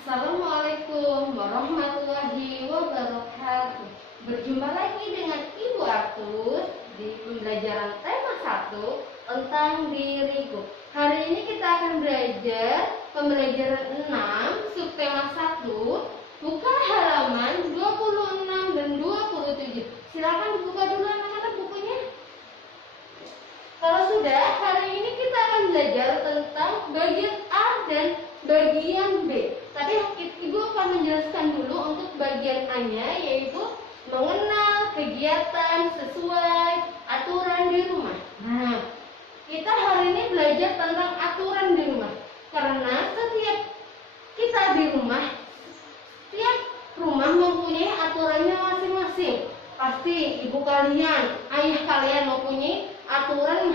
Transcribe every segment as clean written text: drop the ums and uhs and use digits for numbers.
Assalamualaikum warahmatullahi wabarakatuh. Berjumpa lagi dengan Ibu Atus di pembelajaran tema 1 tentang diriku. Hari ini kita akan belajar pembelajaran 6 subtema 1. Buka halaman 26 dan 27. Silakan dibuka dulu anak-anak bukunya. Kalau sudah, hari ini kita akan belajar tentang bagian A dan bagian B. Tapi Ibu akan menjelaskan dulu untuk bagian A-nya, yaitu mengenal kegiatan sesuai aturan di rumah. Nah, kita hari ini belajar tentang aturan di rumah. Karena setiap kita di rumah, setiap rumah mempunyai aturannya masing-masing. Pasti ibu kalian, ayah kalian mempunyai aturan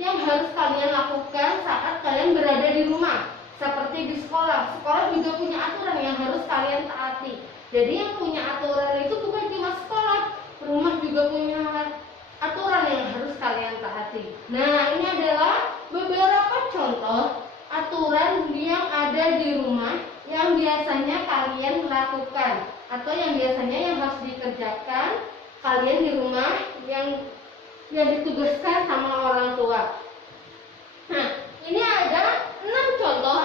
yang harus kalian lakukan saat kalian berada di rumah. Seperti di sekolah, sekolah juga punya aturan yang harus kalian taati. Jadi yang punya aturan itu bukan cuma sekolah, rumah juga punya aturan yang harus kalian taati. Nah, ini adalah beberapa contoh aturan yang ada di rumah yang biasanya kalian lakukan, atau yang biasanya yang harus dikerjakan kalian di rumah yang ditugaskan sama orang tua. Nah, ini ada 6 contoh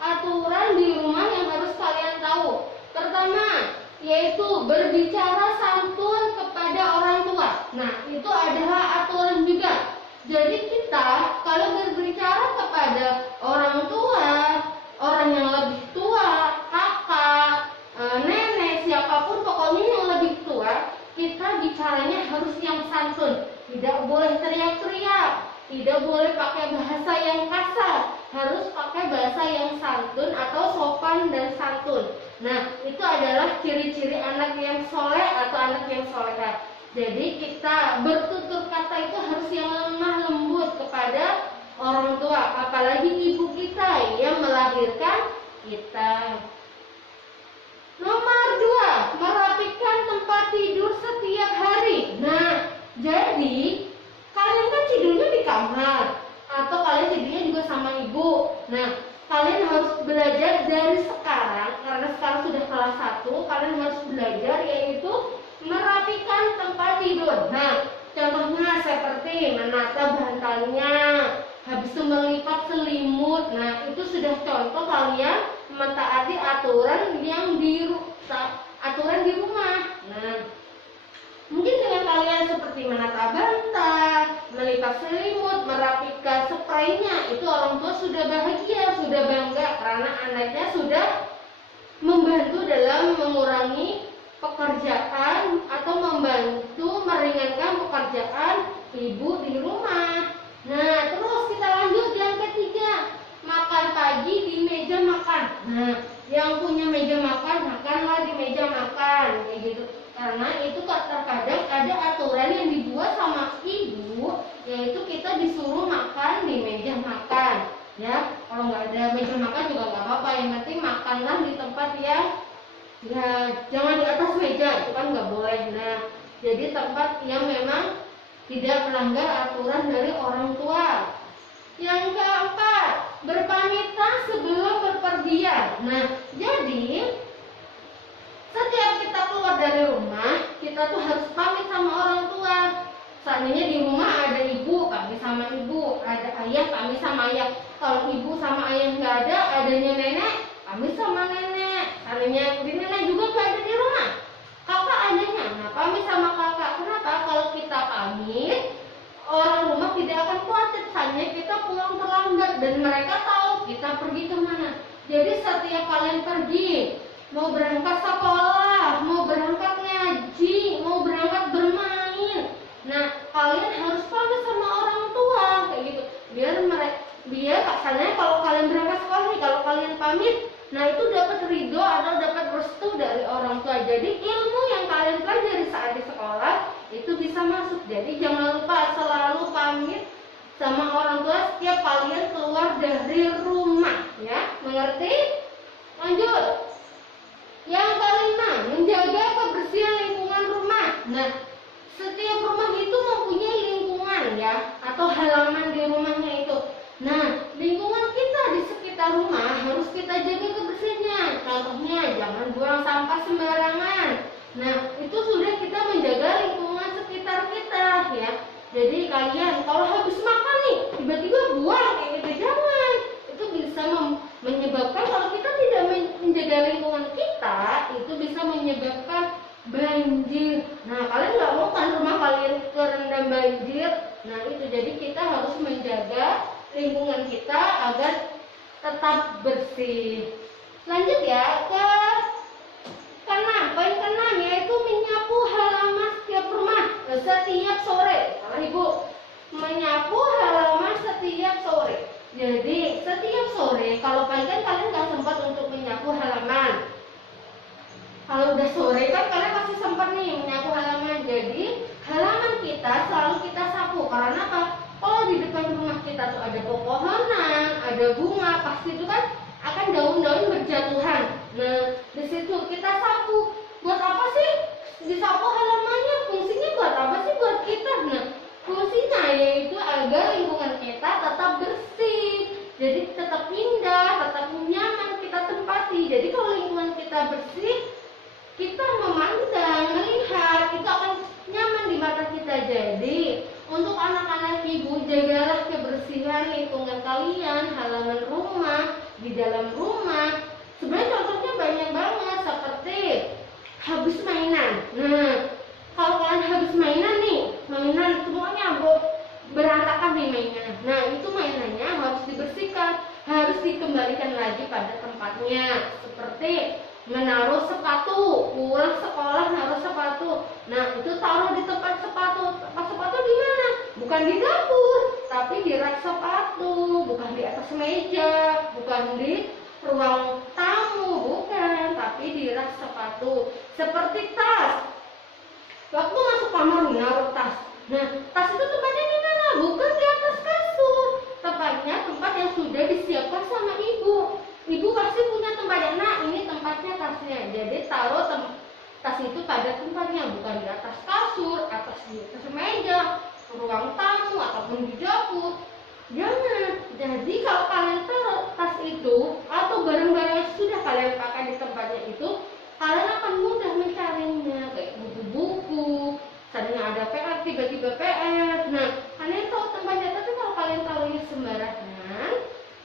aturan di rumah yang harus kalian tahu. Pertama, yaitu berbicara santun kepada orang tua. Nah, itu adalah aturan juga. Jadi kita kalau berbicara kepada orang tua, orang yang lebih tua, kakak, nenek, siapapun pokoknya yang lebih tua, kita bicaranya harus yang santun. Tidak boleh teriak-teriak, tidak boleh pakai bahasa yang kasar, harus pakai bahasa yang santun atau sopan dan santun. Nah, itu adalah ciri-ciri anak yang soleh atau anak yang soleha. Jadi kita bertutur kata itu harus yang lemah lembut kepada orang tua, apalagi ibu kita yang melahirkan kita. Nomor 2, merapikan tempat tidur setiap hari. Nah, jadi kalian kan tidurnya di kamar, atau kalian tidurnya juga sama ibu. Nah, kalian harus belajar dari sekarang, karena sekarang sudah kelas 1, kalian harus belajar yaitu merapikan tempat tidur. Nah, contohnya seperti menata bantalnya, habis itu melipat selimut. Nah, itu sudah contoh kalian mentaati aturan di rumah. Nah, mungkin dengan kalian seperti menata bantal, melipat selimut, merapikan spraynya, itu orang tua sudah bahagia, sudah bangga karena anaknya sudah membantu dalam mengurangi pekerjaan atau membantu meringankan pekerjaan ibu di rumah. Nah, terus kita lanjut yang ketiga, makan pagi di meja makan. Nah, yang punya meja makan, makanlah di meja makan, kayak gitu. Karena itu terkadang ada aturan yang dibuat sama ibu, yaitu kita disuruh makan di meja makan. Ya, kalau nggak ada meja makan juga nggak apa-apa, yang penting makanlah di tempat yang jangan di atas meja, itu kan nggak boleh. Nah, jadi tempat yang memang tidak melanggar aturan dari orang tua. Yang keempat, berpamitan sebelum berpergian. Nah, jadi setiap kita keluar dari rumah, kita tuh harus pamit sama orang tua. Seandainya di rumah ada ibu, pamit sama ibu, ada ayah, pamit sama ayah. Kalau ibu sama ayah nggak ada, adanya nenek, pamit sama nenek. Seandainya di nenek juga nggak ada di rumah, kakak adanya, nah pamit sama kakak. Kenapa? Kalau kita pamit, orang rumah tidak akan khawatir, hanya kita pulang terlambat dan mereka tahu kita pergi kemana. Jadi setiap kalian pergi, mau berangkat sekolah, mau berangkat ngaji, mau berangkat bermain, nah kalian harus pamit sama orang tua, kayak gitu. Biar asalnya kalau kalian berangkat sekolah nih, kalau kalian pamit, nah itu dapat ridho atau dapat restu dari orang tua. Jadi ilmu yang kalian pelajari saat di sekolah itu bisa masuk. Jadi jangan lupa selalu pamit sama orang tua setiap kalian keluar dari rumah, ya, mengerti? Lanjut. Yang kelima, menjaga kebersihan lingkungan rumah. Nah, setiap rumah itu mempunyai lingkungan, ya, atau halaman di rumahnya itu. Nah, lingkungan kita di sekitar rumah harus kita Jadi kita harus menjaga lingkungan kita agar tetap bersih. Lanjut ya ke keenam, poin keenam yaitu menyapu halaman setiap rumah setiap sore. Karena Ibu menyapu halaman setiap sore. Jadi setiap sore, kalau pagi kan kalian nggak sempat untuk menyapu halaman. Kalau udah sore kan kalian pasti sempat nih menyapu halaman. Jadi halaman kita selalu kita sapu. Karena apa? Kalau di depan rumah kita tuh ada pepohonan, ada bunga, pasti itu kan akan daun-daun berjatuhan. Nah, di situ kita sapu. Buat apa sih disapu halamannya? Fungsinya buat apa sih? Buat kita. Nah, fungsinya yaitu agar lingkungan kita tetap bersih. Jadi tetap indah, tetap nyaman kita tempati. Jadi kalau lingkungan kita bersih, kita memandang, melihat, itu akan nyaman di mata kita. Jadi untuk anak-anak Ibu, jagalah kebersihan lingkungan kalian, halaman rumah, di dalam rumah. Sebenarnya contohnya banyak banget, seperti habis mainan. Nah, kalau kalian habis mainan nih, mainan semuanya berantakan nih mainan. Nah, itu mainannya harus dibersihkan, harus dikembalikan lagi pada tempatnya. Seperti menaruh sepatu, pulang sekolah naruh sepatu. Nah, itu taruh di tempat sepatu. Tempat sepatu di mana? Bukan di dapur, tapi di rak sepatu, bukan di atas meja, bukan di ruang tamu, bukan, tapi di rak sepatu. Seperti tas. Waktu masuk kamar naruh tas. Nah, tas itu tempatnya di mana? Bukan di atas kasur. Tempatnya tempat yang sudah disiapkan sama Ibu. Ibu pasti punya tempatnya. Nah, ini tempatnya tasnya. Jadi taruh tas itu pada tempatnya, bukan di atas kasur, di atas meja, ruang tamu ataupun di dapur. Jangan. Jadi kalau kalian taruh tas itu atau barang-barang yang sudah kalian pakai di tempatnya itu, kalian akan mudah mencarinya, kayak buku-buku. Tadinya ada PR, tiba-tiba PR. Nah, kalian tahu tempatnya, tapi kalau kalian taruhnya sembarangan,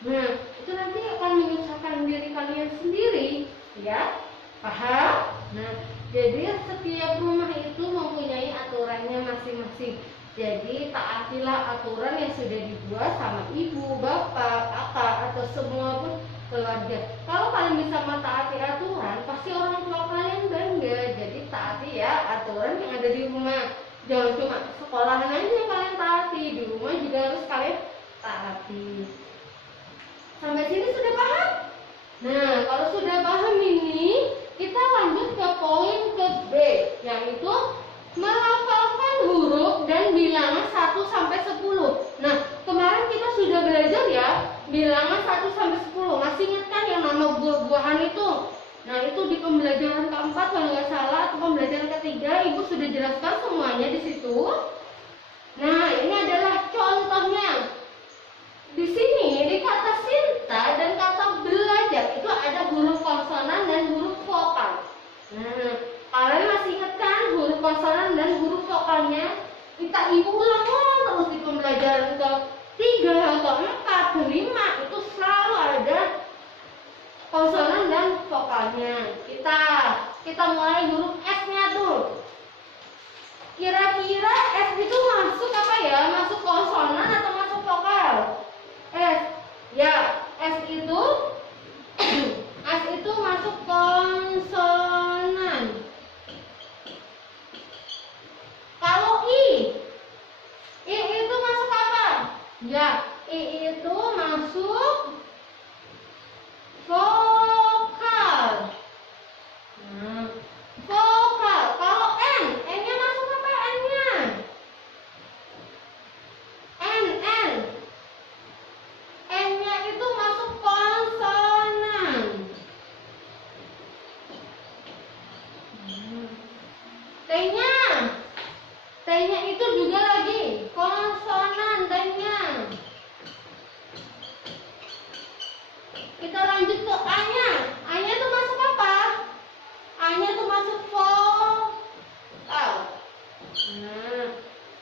nah itu nanti akan menyusahkan diri kalian sendiri, ya, paham? Nah, jadi setiap rumah itu mempunyai aturannya masing-masing. Jadi taatilah aturan yang sudah dibuat sama ibu, bapak, kakak, atau semua pun keluarga. Kalau kalian bisa mentaati aturan, pasti orang tua kalian bangga. Jadi taati ya aturan yang ada di rumah. Jangan cuma sekolahan aja yang kalian taati, di rumah juga harus kalian taati. Sampai sini sudah paham? Nah, kalau sudah paham ini, kita lanjut ke poin ke B, yaitu melafalkan huruf dan bilangan 1 sampai 10. Nah, kemarin kita sudah belajar ya, bilangan 1 sampai 10. Masih ingat kan yang nama buah-buahan itu? Nah, itu di pembelajaran keempat kalau nggak salah, atau pembelajaran ketiga, Ibu sudah jelaskan semuanya di situ. Nah, ini adalah contohnya. Di sini di kata cinta dan kata belajar itu ada huruf konsonan dan huruf vokal. Nah, kalian masih ingat kan huruf konsonan dan huruf vokalnya? Kita Ibu ulang-ulang terus di pembelajaran ke-3, ke-4, ke-5 itu selalu ada konsonan dan vokalnya. Kita mulai huruf S-nya tuh. Kira-kira S itu masuk apa ya? Masuk konsonan atau masuk vokal? S. Ya, S itu masuk konsonan. Kalau I itu masuk apa? Ya, I itu masuk vokal. Nah, vokal. Kalau N-nya masuk apa? N-nya? N-nya itu masuk konsonan. T-nya itu juga lagi konsonan T-nya. Kita lanjut ke A-nya. A-nya itu masuk apa? A-nya itu masuk vokal. Nah,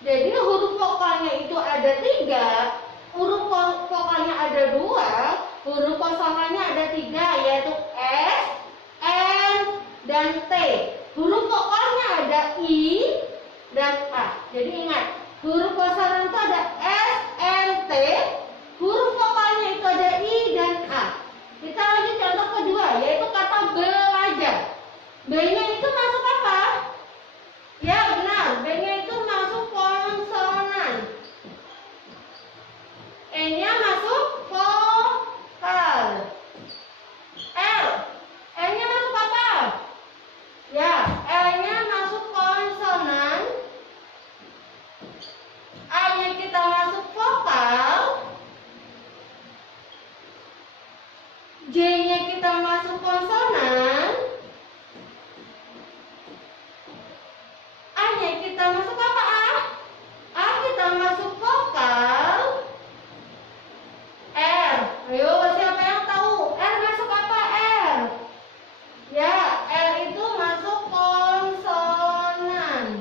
jadi huruf vokalnya itu ada 3, huruf vokalnya ada 2, huruf konsonannya ada 3, yaitu S, N, dan T. Huruf vokalnya ada I dan A. Jadi ingat, huruf konsonan itu ada T, huruf vokalnya itu ada I dan A. Kita lanjut contoh kedua, yaitu kata belajar. B-nya itu masuk apa? Ya benar, B-nya itu masuk konsonan. E-nya masuk vokal. L, L-nya masuk apa? Ya, L-nya masuk konsonan. A-nya kita masuk vokal. J-nya kita masuk konsonan. A-nya kita masuk apa? A kita masuk vokal. R, ayo siapa yang tahu? R masuk apa? R. Ya, R itu masuk konsonan.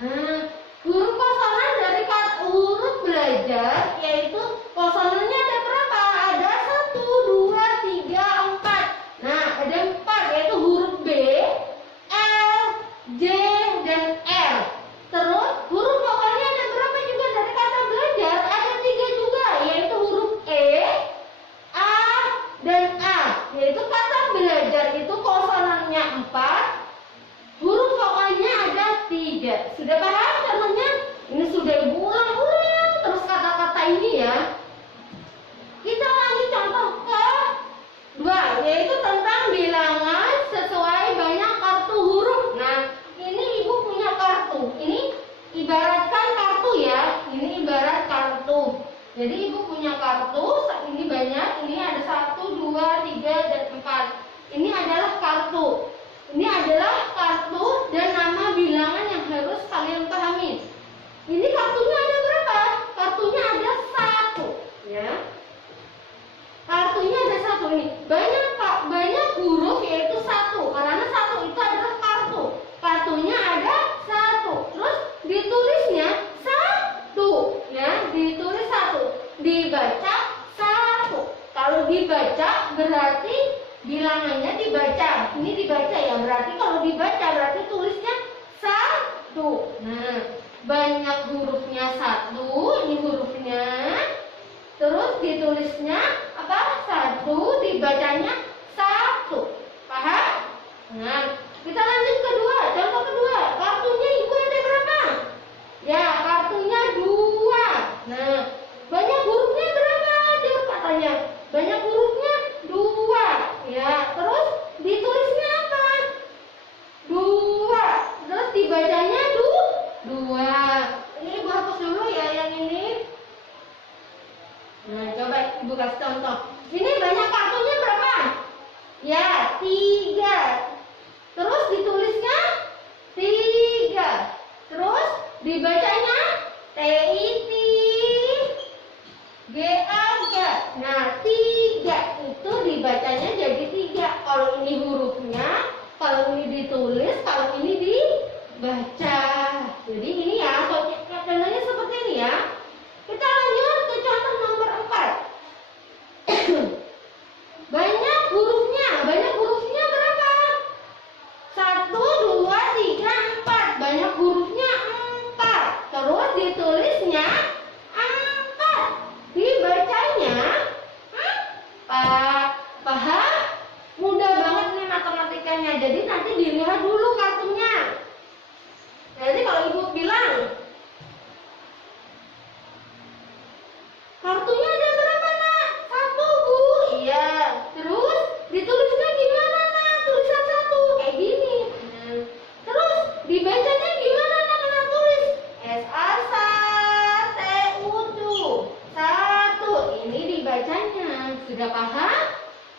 Nah, huruf konsonan dari huruf belajar, yaitu konsonannya ada berapa? Ada 1, 2, 3, 4. Nah, ada 4, yaitu huruf B, L, J, dan R. Terus huruf vokalnya ada berapa juga dari kata belajar? Ada 3 juga, yaitu huruf E, A, dan A. Yaitu kata belajar itu konsonannya 4, huruf vokalnya ada 3. Sudah paham contohnya? Ini sudah ulang-ulang terus kata-kata ini ya. Kita lanjut contoh kedua, yaitu tentang bilangan sesuai banyak kartu huruf. Nah, ini ibu punya kartu. Ini ibaratkan kartu ya. Ini ibarat kartu. Jadi ibu punya kartu. Ini banyak. Ini ada 1, 2, 3, dan 4. Ini adalah kartu. Ini adalah kartu dan nama bilangan yang harus kalian pahami. Ini kartunya ada berapa? Kartunya ada 1, ya. Kartunya ada 1 nih. Banyak huruf yaitu 1. Karena 1 itu adalah kartu. Kartunya ada 1. Terus ditulisnya 1, ya. Ditulis 1. Dibaca 1. Kalau dibaca berarti bilangannya dibaca. Ini dibaca ya. Berarti kalau dibaca berarti tulisnya 1. Nah, banyak hurufnya 1. Ini hurufnya. Terus ditulisnya apa? 1, dibacanya 1. Paham? Nah, kita lanjut kedua. Contoh kedua. Kartunya ibu ada berapa? Ya, kartunya 2. Nah, banyak hurufnya berapa? Dia katanya. Banyak hurufnya 2. Ya, terus ditulisnya apa? 2. Terus dibacanya 2. Ini ibu hapus dulu ya yang ini. Nah, coba ibu kasih contoh. Ini banyak kartunya berapa? Ya, 3. Terus ditulisnya 3. Terus dibacanya T-I-G-A-G. Nah, 3 itu dibacanya jadi 3. Kalau ini hurufnya, kalau ini ditulis, kalau ini dibaca. Jadi ini ya, contohnya seperti ini ya. Kita lanjut ke contoh nomor 4. Banyak hurufnya berapa? 1, 2, 3, 4. Banyak hurufnya 4. Terus ditulisnya 4. Dibacanya 4. Paham? Mudah banget nih matematikanya. Jadi nanti dilihat dulu kartunya. Jadi kalau ibu bilang kartunya ada berapa nak? 1 bu. Iya. Terus ditulisnya gimana nak? Tulisan 1 kayak gini. Terus dibacanya gimana nak? Kena tulis S-A-S-T-U-D 1. Ini dibacanya. Sudah paham?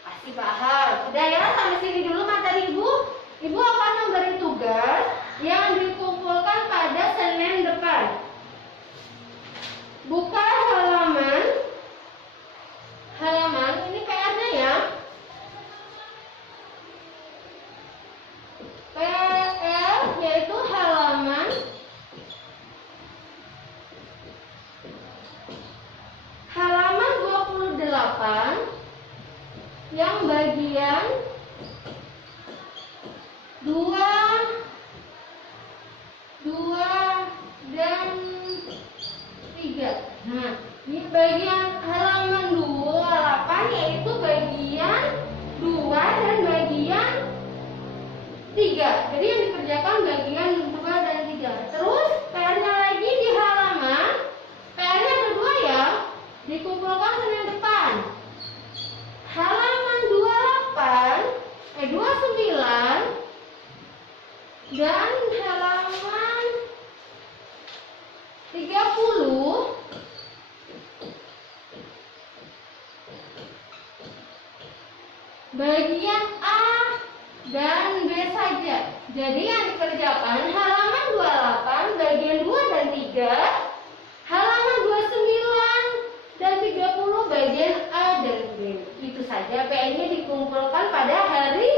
Pasti paham. Sudah ya, sampai sini dulu materi ibu. Ibu akan memberi tugas yang dikumpulkan pada Senin depan. Buka halaman ini PR-nya ya. PR yaitu halaman 28 yang bagian 2, 2 dan 3. Nah, bagian halaman 28 yaitu bagian 2 dan bagian 3. Jadi yang dikerjakan bagian 2 dan 3. Terus PR-nya lagi di halaman, PR-nya ada 2 ya, dikumpulkan Senin depan. Halaman 29 dan halaman 30 bagian A dan B saja. Jadi yang dikerjakan halaman 28 bagian 2 dan 3, halaman 29 dan 30 bagian A dan B. Itu saja PR-nya dikumpulkan pada hari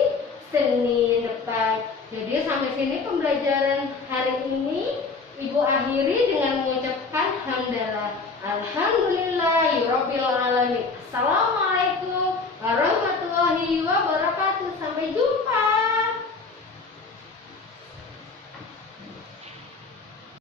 Senin depan. Jadi sampai sini pembelajaran hari ini Ibu akhiri dengan mengucapkan hamdalah. Alhamdulillahirabbil alamin. Assalamualaikum